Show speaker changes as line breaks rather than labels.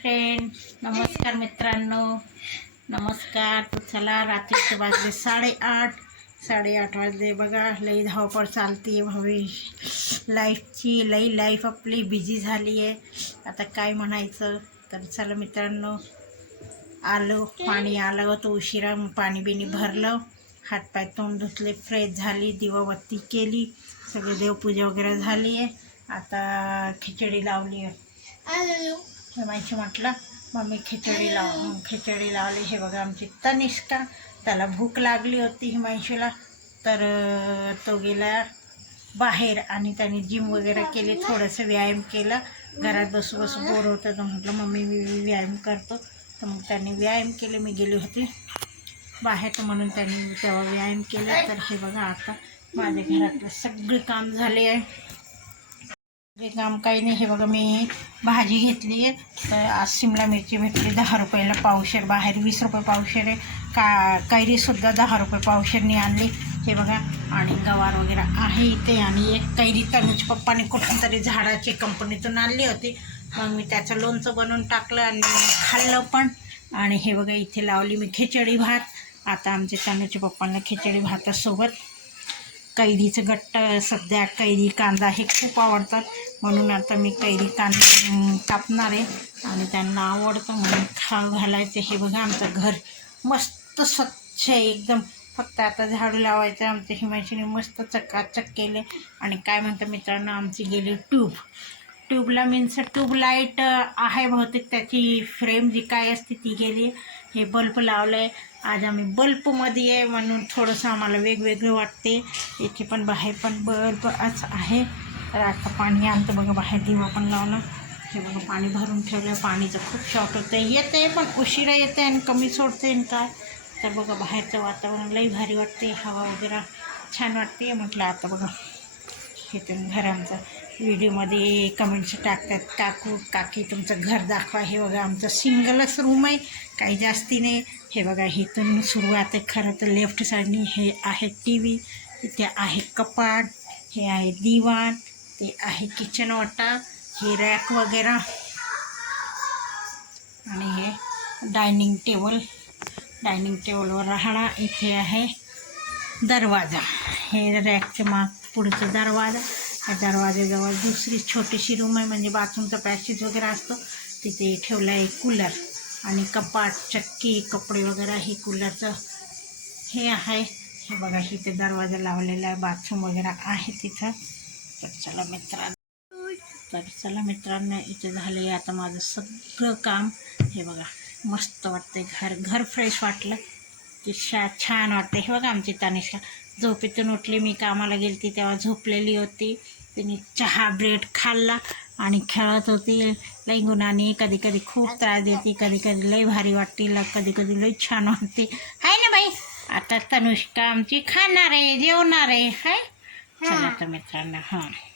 Friend नमस्कार मित्रांनो. नमस्कार. तर चला रात्रीचे वाजले साडेआठ. साडेआठ वाजले. बघा लई धावपळ चालते भविष्य लाईफची लई लाईफ आपली बिझी झाली आहे आता काय म्हणायचं? तर चला मित्रांनो आलो. पाणी आलं होतं उशिरा. मग पाणी बिणी भरलं. हातपाय तोंड धुतले फ्रेश झाली दिवाबत्ती केली. सगळी देवपूजा वगैरे झाली आहे आता खिचडी लावली आहे हिमांशी म्हटलं मम्मी खिचडी लाव. खिचडी लावली. हे बघा आमची तनिष्का. त्याला भूक लागली होती हिमांशूला. तर तो गेला बाहेर आणि त्याने जिम वगैरे केली. थोडंसं व्यायाम केला. घरात बसू बसू बोर होतं. तर म्हटलं मम्मी मी मी व्यायाम करतो. तर मग त्याने व्यायाम केले. मी गेली होती बाहेर. तर म्हणून त्यांनी तेव्हा व्यायाम केला. तर हे बघा आता माझ्या घरातलं सगळे काम झाले आहे. हे काम काही नाही. हे बघा मी भाजी घेतली. आहे तर आज शिमला मिरची भेटली. दहा रुपयाला पावशेर. बाहेर वीस रुपये पावशेर आहे. का कैरीसुद्धा दहा रुपये पावशेरनी आणली. हे बघा आणि गवार वगैरे आहे इथे. आणि एक कैरी तनुज पप्पाने कुठून तरी झाडाची कंपनीतून आणली होती. मग मी त्याचं लोणचं बनवून टाकलं आणि खाल्लं पण. आणि हे बघा इथे लावली मी खिचडी भात. आता आमच्या तनुच्या पप्पांना खिचडी भातासोबत कैरीचं गट्ट सध्या कैरी कांदा हे खूप आवडतात. म्हणून आता मी कैरी कांदा कापणार आहे. आणि त्यांना आवडतं म्हणून खाऊ घालायचं. हे बघा आमचं घर मस्त स्वच्छ आहे एकदम. फक्त आता झाडू लावायचं आमच्या हिमाशीने मस्त चकाचक केले. आणि काय म्हणतं मित्रांनो आमची गेली ट्यूब. ट्यूबला मीन्स ट्यूबलाईट आहे बहुतेक त्याची फ्रेम जी काय असते ती गेली. हे बल्ब लावलं आहे आज आम्ही बल्बमध्ये आहे म्हणून थोडंसं आम्हाला वेगवेगळं वाटते. याचे पण बाहेर पण बल्बच आहे. तर आता पाणी आणतं बघा बाहेर दिवा पण लावलं. हे बघा पाणी भरून ठेवलं आहे पाणीचं खूप शॉर्ट होतं येते पण उशिरा येते आणि कमी सोडते आणि काय. तर बघा बाहेरचं वातावरण लई भारी वाटते हवा वगैरे छान वाटते म्हटलं आता बघा. इथून घरांचं. व्हिडिओमध्ये कमेंट्स टाकतात काकू काकी तुमचं घर दाखवा हे बघा आमचं सिंगलच रूम आहे काही जास्ती नाही. हे बघा इथून सुरुवात आहे खरं तर लेफ्ट साईडनी हे आहे टी व्ही इथे आहे कपाट हे आहे दिवाण ते आहे किचन वाटा हे रॅक वगैरे. आणि हे डायनिंग टेबल डायनिंग टेबलवर राहणार इथे आहे दरवाजा. हे रॅकच्या माग पुढचं दरवाजा. हा दरवाजाजवळ दुसरी छोटीशी रूम आहे म्हणजे बाथरूमचा पॅसेज वगैरे असतो. तिथे ठेवला आहे कूलर आणि कपाट चक्की कपडे वगैरे हे कूलरचं हे आहे. हे बघा इथे दरवाजा लावलेला आहे बाथरूम वगैरे आहे तिथं. तर चला मित्रा तर चला मित्रांनो इथे झालं आहे आता माझं सगळं काम. हे बघा मस्त वाटतंय घर. घर फ्रेश वाटलं. की शा छान वाटतं हे बघा आमची तनिष्का. झोपेतून उठली मी कामाला गेली ती तेव्हा झोपलेली होती. तिने चहा ब्रेड खाल्ला आणि खेळत होती. लई गुणाने. कधी कधी खूप त्रास देते कधी कधी लई भारी वाटते कधी कधी लई छान वाटते. आहे ना बाई. आता तनुष्का आमची खाणार आहे जेवणार आहे. हाय. चला तर मित्रांनो हां.